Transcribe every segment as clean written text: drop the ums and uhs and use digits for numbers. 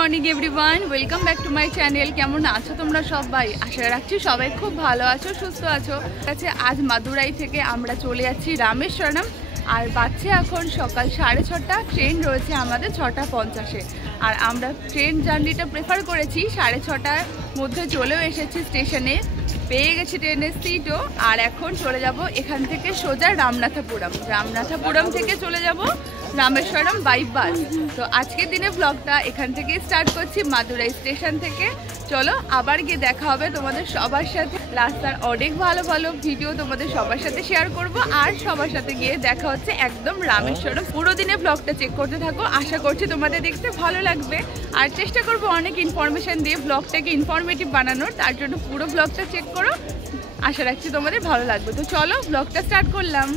Morning everyone, welcome back to my channel. কেমন আছো তোমরা সবাই? আশা রাখছি সবাই খুব ভালো আছো, সুস্থ আছো। আজ মাদুরাই থেকে আমরা চলে যাচ্ছি রামেশ্বরম। আর বাজছে এখন সকাল 6:30। ট্রেন রয়েছে আমাদের 6:50-এ। আর আমরা ট্রেন জার্নিটা প্রেফার করেছি 6:30টার মধ্যে। চলেও এসেছি স্টেশনে, পেয়ে গেছি ট্রেনের সিটও। আর এখন চলে যাব এখান থেকে সোজা রামনাথপুরম থেকে চলে যাব রামেশ্বরম বাই বাস। তো আজকের দিনে ব্লগটা এখান থেকে স্টার্ট করছি, মাদুরাই স্টেশন থেকে। চলো আবার গিয়ে দেখা হবে তোমাদের সবার সাথে। রাস্তার অনেক ভালো ভালো ভিডিও তোমাদের সবার সাথে শেয়ার করব। আর সবার সাথে গিয়ে দেখা হচ্ছে একদম রামেশ্বরম। পুরো দিনে ব্লগটা চেক করতে থাকো, আশা করছি তোমাদের দেখতে ভালো লাগবে। আর চেষ্টা করবো অনেক ইনফরমেশন দিয়ে ব্লগটাকে ইনফরমেটিভ বানানোর, তার জন্য পুরো ব্লগটা চেক করো, আশা রাখছি তোমাদের ভালো লাগবে। তো চলো ব্লগটা স্টার্ট করলাম।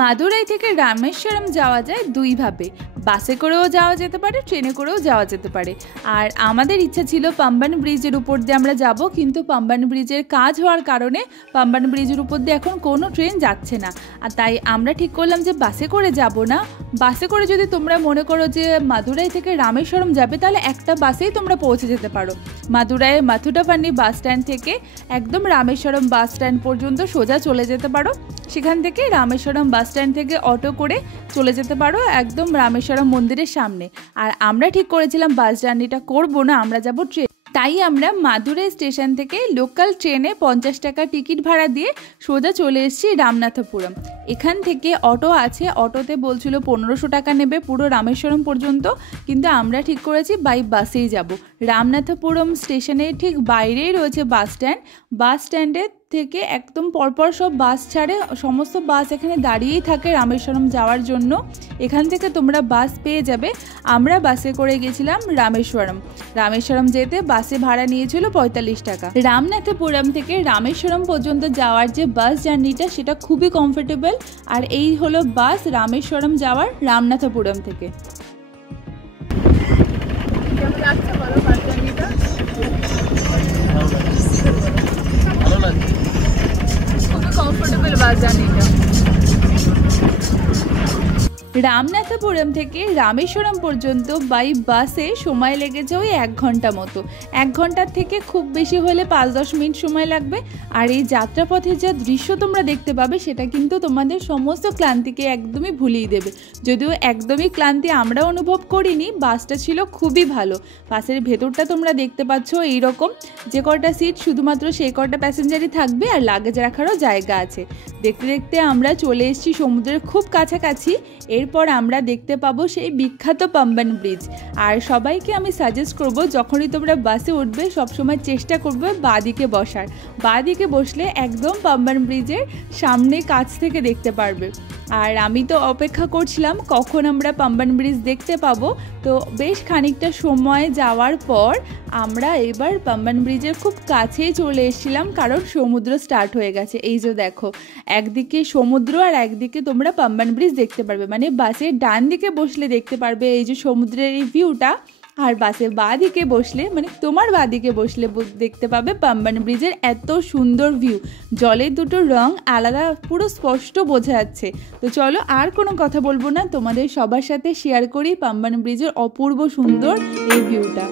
মাদুরাই থেকে রামেশ্বরম যাওয়া যায় দুইভাবে, বাসে করেও যাওয়া যেতে পারে, ট্রেনে করেও যাওয়া যেতে পারে। আর আমাদের ইচ্ছা ছিল পাম্বান ব্রিজের উপর দিয়ে আমরা যাব, কিন্তু পাম্বান ব্রিজের কাজ হওয়ার কারণে পাম্বান ব্রিজের উপর দিয়ে এখন কোনো ট্রেন যাচ্ছে না। আর তাই আমরা ঠিক করলাম যে বাসে করে যাব না। বাসে করে যদি তোমরা মনে করো যে মাদুরাই থেকে রামেশ্বরম যাবে, তাহলে একটা বাসেই তোমরা পৌঁছে যেতে পারো। মাদুরাইয়ের মাথুটাপানি বাস স্ট্যান্ড থেকে একদম রামেশ্বরম বাস স্ট্যান্ড পর্যন্ত সোজা চলে যেতে পারো। সেখান থেকে রামেশ্বরম বাস স্ট্যান্ড থেকে অটো করে চলে যেতে পারো একদম রামেশ্বরম মন্দিরের সামনে। আর আমরা ঠিক করেছিলাম বাস জার্নিটা করবো না, আমরা যাব ট্রেন। তাই আমরা মাদুরাই স্টেশন থেকে লোকাল ট্রেনে 50 টাকা টিকিট ভাড়া দিয়ে সোজা চলে এসেছি রামনাথপুরম। এখান থেকে অটো আছে, অটোতে বলছিল 1500 টাকা নেবে পুরো রামেশ্বরম পর্যন্ত, কিন্তু আমরা ঠিক করেছি বাই বাসেই যাব। রামনাথপুরম স্টেশনের ঠিক বাইরেই রয়েছে বাস স্ট্যান্ড। বাস স্ট্যান্ডের থেকে একদম পরপর সব বাস ছাড়ে, সমস্ত বাস এখানে দাঁড়িয়েই থাকে রামেশ্বরম যাওয়ার জন্য। এখান থেকে তোমরা বাস পেয়ে যাবে। আমরা বাসে করে গেছিলাম রামেশ্বরম যেতে বাসে ভাড়া নিয়েছিল 45 টাকা। রামনাথপুরম থেকে রামেশ্বরম পর্যন্ত যাওয়ার যে বাস জার্নিটা, সেটা খুবই কমফোর্টেবল। আর এই হলো বাস রামেশ্বরম যাওয়ার রামনাথপুরম থেকে। কেমন লাগছে বলো বাস জার্নিটা? খুবই কমফোর্টেবল বাস জার্নিটা। রামনাথপুরম থেকে রামেশ্বরম পর্যন্ত বাই বাসে সময় লেগেছে ওই 1 ঘন্টা মতো। 1 ঘন্টার থেকে খুব বেশি হলে 5-10 মিনিট সময় লাগবে। আর এই যাত্রাপথে যা দৃশ্য তোমরা দেখতে পাবে, সেটা কিন্তু তোমাদের সমস্ত ক্লান্তিকে একদমই ভুলিয়ে দেবে। যদিও একদমই ক্লান্তি আমরা অনুভব করিনি, বাসটা ছিল খুবই ভালো। বাসের ভেতরটা তোমরা দেখতে পাচ্ছ এইরকম, যে কটা সিট শুধুমাত্র সেই কটা প্যাসেঞ্জারই থাকবে, আর লাগেজ রাখারও জায়গা আছে। দেখতে দেখতে আমরা চলে এসেছি সমুদ্রের খুব কাছাকাছি। এরপর আমরা দেখতে পাবো সেই বিখ্যাত পাম্বান ব্রিজ। আর সবাইকে আমি সাজেস্ট করব, যখনই তোমরা বাসে উঠবে সবসময় চেষ্টা করবে বাঁদিকে বসার। বাঁদিকে বসলে একদম পাম্বান ব্রিজের সামনে কাছ থেকে দেখতে পারবে। আর আমি তো অপেক্ষা করছিলাম কখন আমরা পাম্বান ব্রিজ দেখতে পাবো। তো বেশ খানিকটা সময় যাওয়ার পর আমরা এবার পাম্বান ব্রিজের খুব কাছেই চলে এসেছিলাম, কারণ সমুদ্র স্টার্ট হয়ে গেছে। এই যে দেখো, একদিকে সমুদ্র আর একদিকে তোমরা পাম্বান ব্রিজ দেখতে পারবে। মানে বাসের ডান দিকে বসলে দেখতে পারবে এই যে সমুদ্রের এই ভিউটা, আর বাসের বাঁ দিকে বসলে, মানে তোমার বাঁ দিকে বসলে দেখতে পাবে পাম্বান ব্রিজের এত সুন্দর ভিউ। জলের দুটো রং আলাদা, পুরো স্পষ্ট বোঝা যাচ্ছে। তো চলো আর কোনো কথা বলবো না, তোমাদের সবার সাথে শেয়ার করি পাম্বান ব্রিজের অপূর্ব সুন্দর এই ভিউটা।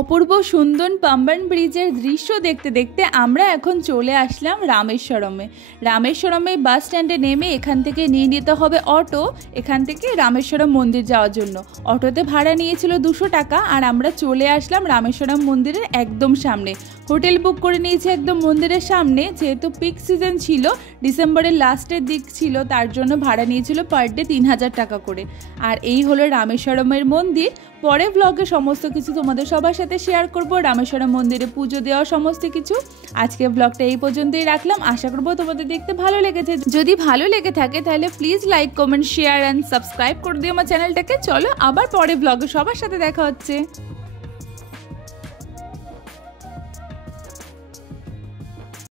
অপূর্ব সুন্দর পাম্বান ব্রিজের দৃশ্য দেখতে দেখতে আমরা এখন চলে আসলাম রামেশ্বরমে। রামেশ্বরমে বাস স্ট্যান্ডে নেমে এখান থেকে নিয়ে নিতে হবে অটো, এখান থেকে রামেশ্বরম মন্দির যাওয়ার জন্য। অটোতে ভাড়া নিয়েছিল 200 টাকা, আর আমরা চলে আসলাম রামেশ্বরম মন্দিরের একদম সামনে। হোটেল বুক করে নিয়েছি একদম মন্দিরের সামনে, যেহেতু পিক সিজন ছিল, ডিসেম্বরের লাস্টের দিক ছিল, তার জন্য ভাড়া নিয়েছিল পার ডে 3000 টাকা করে। আর এই হলো রামেশ্বরমের মন্দির। পরে ব্লগে সমস্ত কিছু তোমাদের সবার সাথে শেয়ার করব, রামেশ্বরম মন্দিরে পুজো দেওয়া সমস্ত কিছু। আজকে ব্লগটা এই পর্যন্তই রাখলাম, আশা করবো তোমাদের দেখতে ভালো লেগেছে। যদি ভালো লেগে থাকে তাহলে please like, comment, share and subscribe করে দিও আমার চ্যানেলটাকে। চলো আবার পরে ব্লগে সবার সাথে দেখা হচ্ছে।